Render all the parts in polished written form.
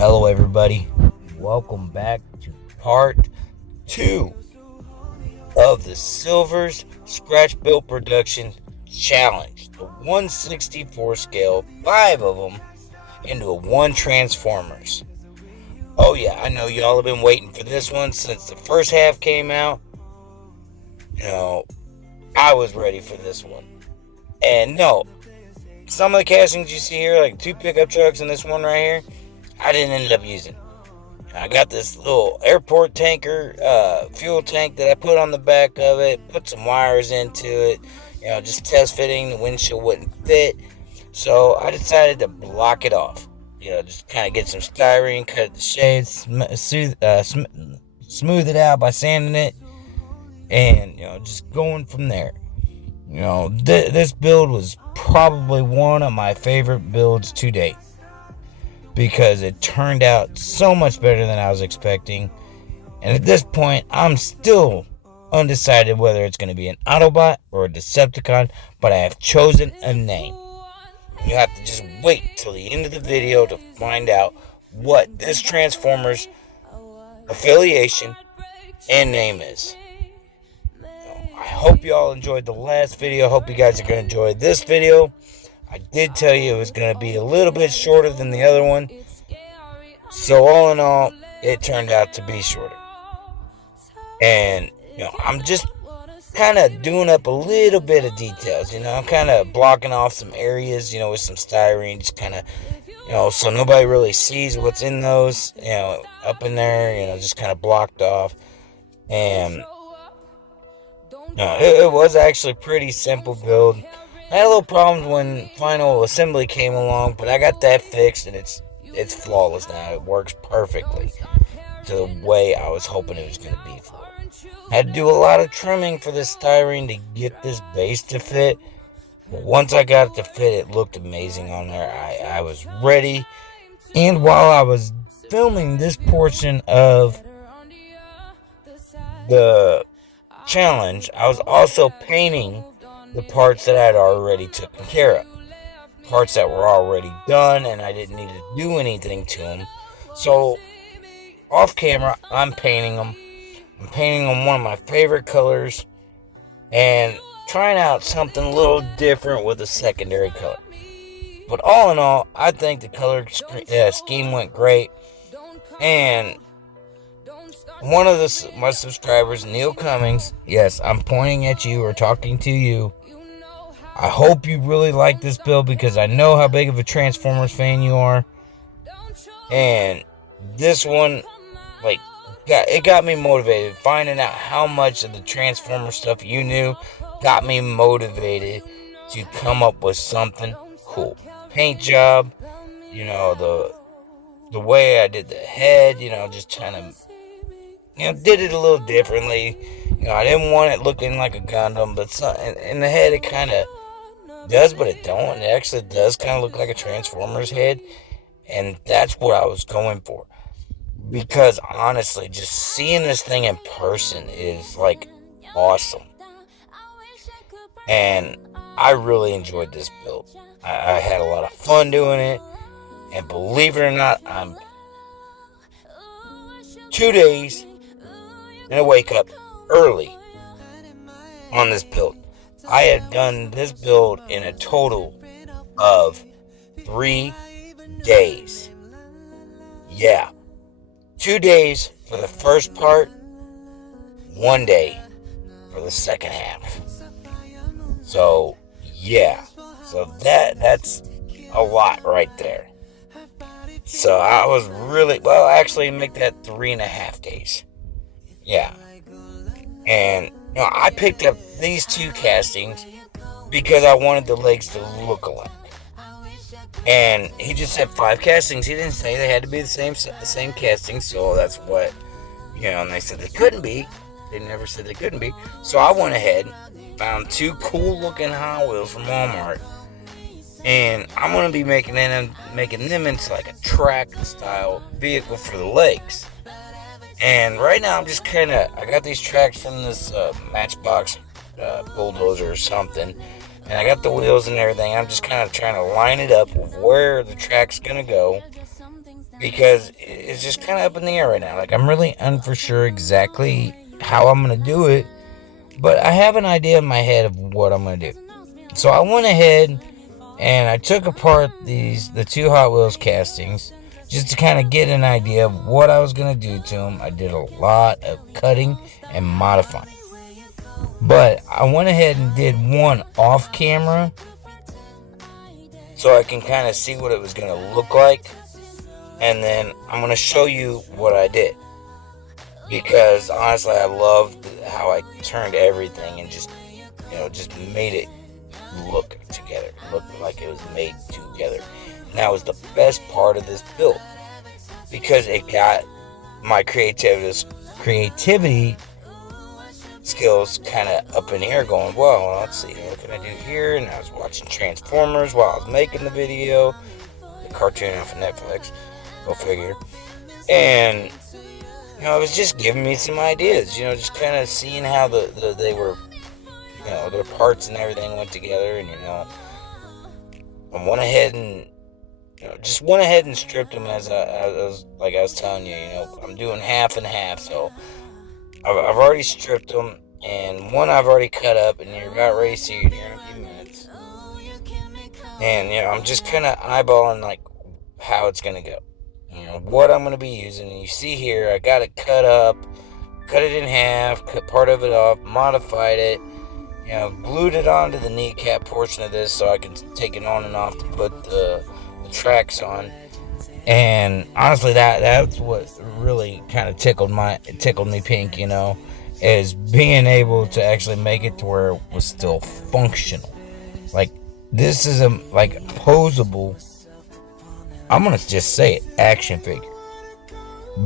Hello, everybody. Welcome back to part 2 of the Silver's Scratch Built Production Challenge. The 1/64 scale, 5 of them, into a 1 Transformers. Oh yeah, I know y'all have been waiting for this one since the first half came out. I was ready for this one. And no, some of the castings you see here, like 2 pickup trucks and this one right here, I didn't end up using. I got this little airport tanker, fuel tank that I put on the back of it, put some wires into it, just test fitting. The windshield wouldn't fit. So I decided to block it off. Just kind of get some styrene, cut the shades, smooth it out by sanding it, and, just going from there. This build was probably one of my favorite builds to date, because it turned out so much better than I was expecting. And at this point, I'm still undecided whether it's going to be an Autobot or a Decepticon, but I have chosen a name. You have to just wait till the end of the video to find out what this Transformers affiliation and name is. I hope you all enjoyed the last video. I hope you guys are going to enjoy this video. I did tell you it was going to be a little bit shorter than the other one. So all in all, it turned out to be shorter. And, I'm just kind of doing up a little bit of details. I'm kind of blocking off some areas, with some styrene, just kind of, so nobody really sees what's in those, up in there, just kind of blocked off. And, it was actually a pretty simple build. I had a little problems when final assembly came along, but I got that fixed, and it's flawless now. It works perfectly to the way I was hoping it was going to be for it. I had to do a lot of trimming for this styrene to get this base to fit, but once I got it to fit, it looked amazing on there. I was ready, and while I was filming this portion of the challenge, I was also painting the parts that I had already taken care of. Parts that were already done and I didn't need to do anything to them. So, off camera, I'm painting them. I'm painting them one of my favorite colors and trying out something a little different with a secondary color. But all in all, I think the color scheme went great. And one of my subscribers, Neil Cummings, yes, I'm pointing at you or talking to you. I hope you really like this build, because I know how big of a Transformers fan you are. And this one, it got me motivated. Finding out how much of the Transformer stuff you knew got me motivated to come up with something cool. Paint job, the way I did the head, just kind of, did it a little differently. I didn't want it looking like a Gundam, but in the head it kind of does, but it don't. It actually does kind of look like a Transformer's head, and that's what I was going for. Because honestly, just seeing this thing in person is awesome, and I really enjoyed this build. I had a lot of fun doing it, and believe it or not, I'm 2 days and I wake up early on this build. I had done this build in a total of 3 days. Yeah. 2 days for the first part, 1 day for the second half. So, yeah. So that's a lot right there. So I was really, actually make that 3.5 days. Yeah. And I picked up these 2 castings because I wanted the legs to look alike. And he just said 5 castings. He didn't say they had to be the same casting, so that's what, and they said they couldn't be. They never said they couldn't be. So I went ahead, found 2 cool looking Hot Wheels from Walmart, and I'm going to be making them into like a track style vehicle for the legs. And right now I'm just I got these tracks from this Matchbox bulldozer or something, and I got the wheels and everything. I'm just kind of trying to line it up with where the track's going to go. because it's just kind of up in the air right now. Like, I'm really for sure exactly how I'm going to do it, but I have an idea in my head of what I'm going to do. So I went ahead and I took apart the two Hot Wheels castings just to kind of get an idea of what I was going to do to them. I did a lot of cutting and modifying. But I went ahead and did one off camera so I can kind of see what it was going to look like. And then I'm going to show you what I did. Because honestly, I loved how I turned everything and just made it look together. Look like it was made together. And that was the best part of this build. Because it got my creativity skills kind of up in the air going, well, let's see, what can I do here? And I was watching Transformers while I was making the video. The cartoon off of Netflix. Go figure. And it was just giving me some ideas, just kind of seeing how they were, their parts and everything went together. And, I went ahead and, just went ahead and stripped them as I was telling you, I'm doing half and half. So I've already stripped them, and one I've already cut up, and you're about ready to see it here in a few minutes. And, I'm just kind of eyeballing, like, how it's going to go. What I'm going to be using. And you see here, I got it cut up, cut it in half, cut part of it off, modified it, glued it onto the kneecap portion of this so I can take it on and off to put the tracks on. And honestly, that's what really kind of tickled me pink, is being able to actually make it to where it was still functional. Like, this is a posable, I'm going to just say it, action figure.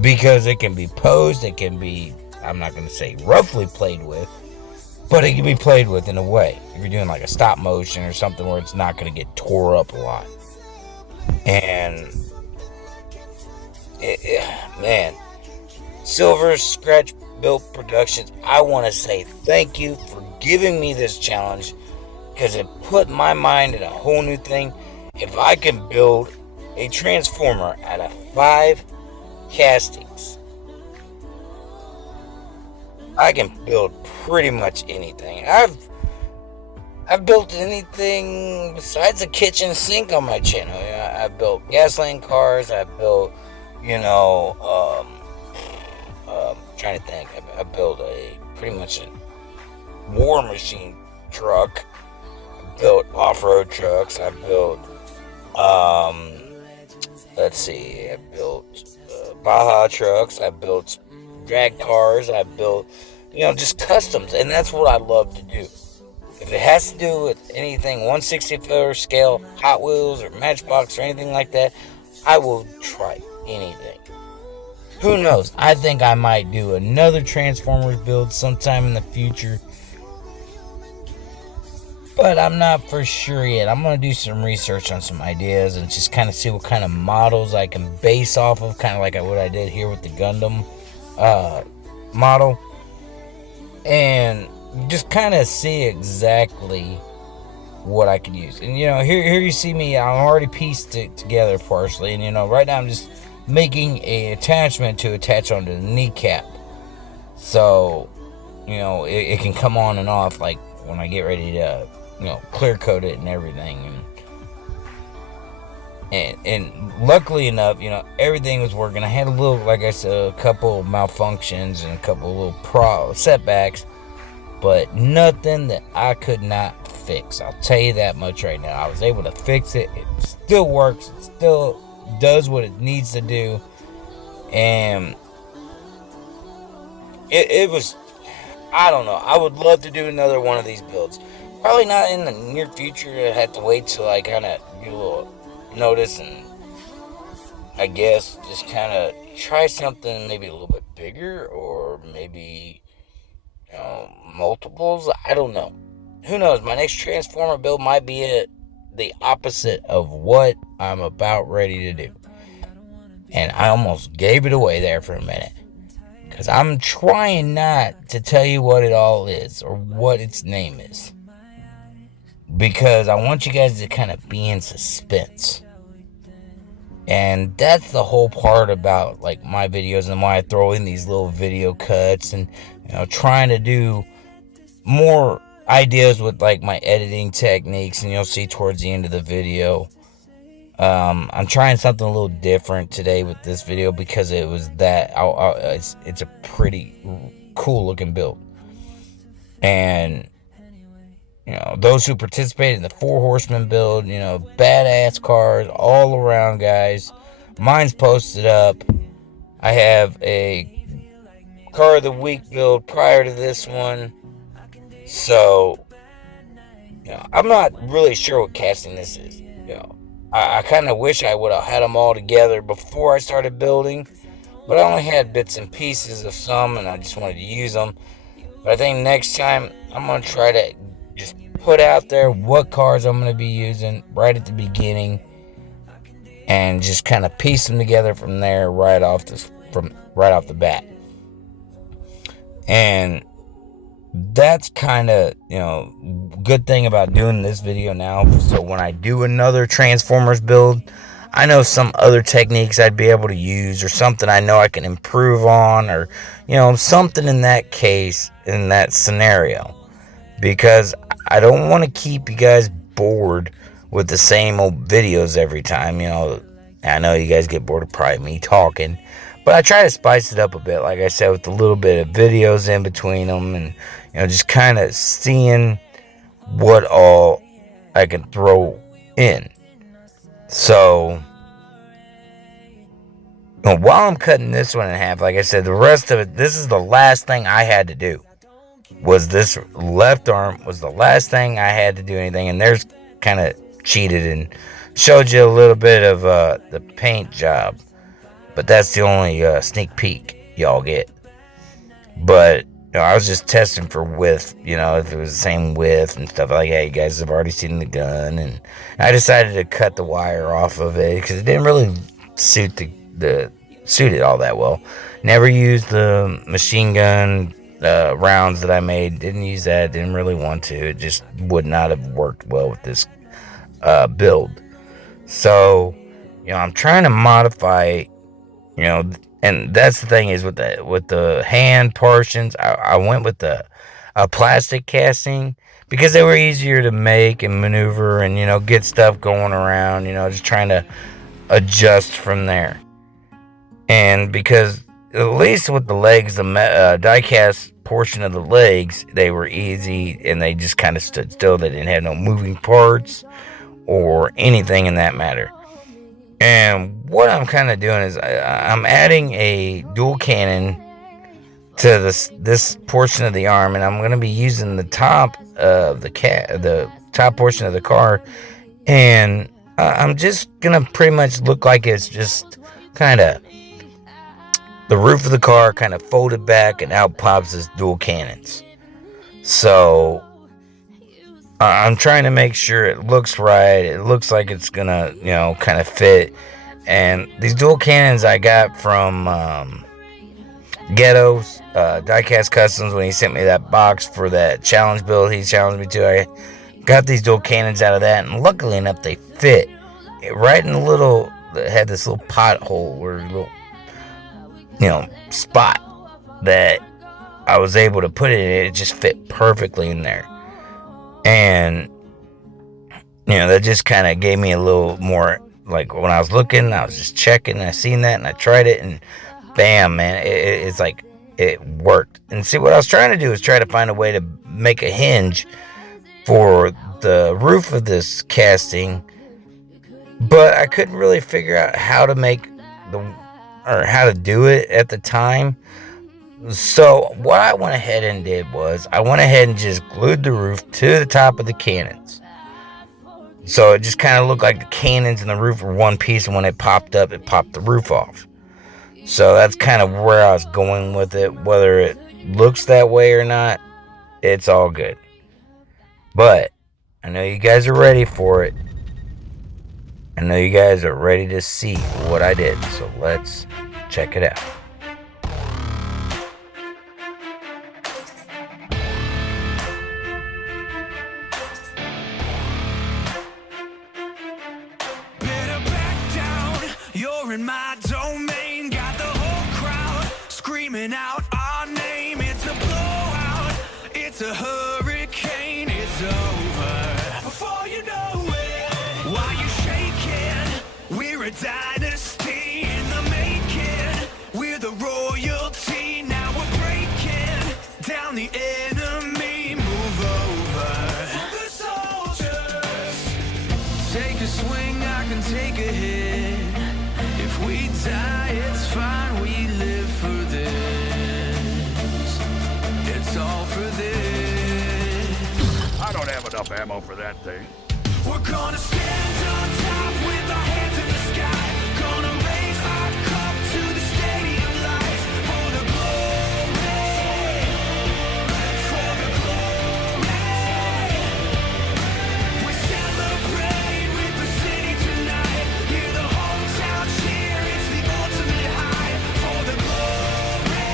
Because it can be posed, it can be, I'm not going to say roughly played with, but it can be played with in a way. If you're doing like a stop motion or something where it's not going to get tore up a lot. And, man, Silver Scratch Built Productions, I want to say thank you for giving me this challenge, because it put my mind in a whole new thing. If I can build a Transformer out of 5 castings, I can build pretty much anything. I've built anything besides a kitchen sink on my channel. I built gasoline cars. I built, trying to think. I built pretty much a war machine truck. I built off-road trucks. I built, let's see, I built Baja trucks. I built drag cars. I built, just customs, and that's what I love to do. If it has to do with anything 1/64 scale, Hot Wheels or Matchbox or anything like that, I will try anything. Who knows? I think I might do another Transformers build sometime in the future, but I'm not for sure yet. I'm going to do some research on some ideas and just kind of see what kind of models I can base off of, kind of like what I did here with the Gundam model, and just kind of see exactly what I could use. And here you see me, I'm already pieced it together partially, and right now I'm just making a attachment to attach onto the kneecap, so it can come on and off like when I get ready to clear coat it and everything. And luckily enough, everything was working. I had a couple of malfunctions and a couple of little setbacks, but nothing that I could not fix. I'll tell you that much right now. I was able to fix it. It still works. It still does what it needs to do. And it was, I don't know. I would love to do another one of these builds. Probably not in the near future. I have to wait till I kind of get a little notice, and I guess just kind of try something maybe a little bit bigger, or maybe multiples. I don't know. Who knows? My next Transformer build might be the opposite of what I'm about ready to do. And I almost gave it away there for a minute, because I'm trying not to tell you what it all is or what its name is, because I want you guys to kind of be in suspense. And that's the whole part about like my videos and why I throw in these little video cuts and trying to do more ideas with like my editing techniques, and you'll see towards the end of the video. I'm trying something a little different today with this video because it was that it's a pretty cool looking build. And those who participated in the 4 horsemen build, badass cars all around, guys. Mine's posted up. I have a car of the week build prior to this one. So, I'm not really sure what casting this is. I kind of wish I would have had them all together before I started building, but I only had bits and pieces of some, and I just wanted to use them. But I think next time I'm going to try to just put out there what cars I'm going to be using right at the beginning, and just kind of piece them together from there right off the bat. And that's kind of, good thing about doing this video now. So when I do another Transformers build, I know some other techniques I'd be able to use, or something I know I can improve on, or, something in that case, in that scenario. Because I don't want to keep you guys bored with the same old videos every time. I know you guys get bored of probably me talking, but I try to spice it up a bit, like I said, with a little bit of videos in between them, and just kind of seeing what all I can throw in. So while I'm cutting this one in half, like I said, the rest of it, this is the last thing I had to do. Was this left arm was the last thing I had to do anything, and there's kind of cheated and showed you a little bit of the paint job, but that's the only sneak peek y'all get. But I was just testing for width, if it was the same width and stuff like that. You guys have already seen the gun, and I decided to cut the wire off of it because it didn't really suit it all that well. Never used the machine gun rounds that I made. Didn't use that. Didn't really want to. It just would not have worked well with this build. So I'm trying to modify, and that's the thing is with the hand portions, I went with the plastic casting because they were easier to make and maneuver, and get stuff going around, just trying to adjust from there. And because at least with the legs, the diecast portion of the legs, they were easy, and they just kind of stood still. They didn't have no moving parts or anything in that matter. And what I'm kind of doing is I'm adding a dual cannon to this portion of the arm, and I'm going to be using the top of the top portion of the car, and I'm just going to pretty much look like it's just kind of the roof of the car kind of folded back, and out pops this dual cannons. So I'm trying to make sure it looks right. It looks like it's gonna, kind of fit. And these dual cannons I got from Ghetto's Diecast Customs when he sent me that box for that challenge build he challenged me to. I got these dual cannons out of that, and luckily enough they fit right in the little. It had this little pothole or little, spot that I was able to put it in. It just fit perfectly in there. And that just kind of gave me a little more, like, when I was looking, I was just checking, and I seen that, and I tried it, and bam, man, it's like it worked. And see, what I was trying to do is try to find a way to make a hinge for the roof of this casting, but I couldn't really figure out how to how to do it at the time. So what I went ahead and did was I went ahead and just glued the roof to the top of the cannons. So it just kind of looked like the cannons and the roof were one piece, and when it popped up, it popped the roof off. So that's kind of where I was going with it. Whether it looks that way or not, it's all good. But I know you guys are ready for it. I know you guys are ready to see what I did. So let's check it out. in my domain. Got the whole crowd screaming out our name. It's a blowout, it's a hurricane. It's over before you know it. Why you shaking? We're a dynasty in the making. We're the royalty. Now we're breaking down the enemy. Move over for the soldiers. Take a swing, I can take a hit. If we die, it's fine, we live for this. It's all for this. I don't have enough ammo for that thing. We're gonna stand on top with our hands in the sky. Gonna raise our cup to the stadium lights. For the glory, for the glory. We celebrate with the city tonight. Hear the hometown cheer, it's the ultimate high. For the glory,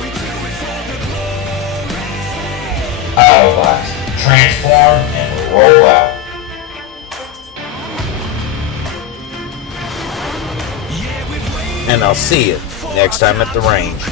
we do it for the glory. Autobots, transform and roll out. Yeah, we've waited And I'll see you next time at the range.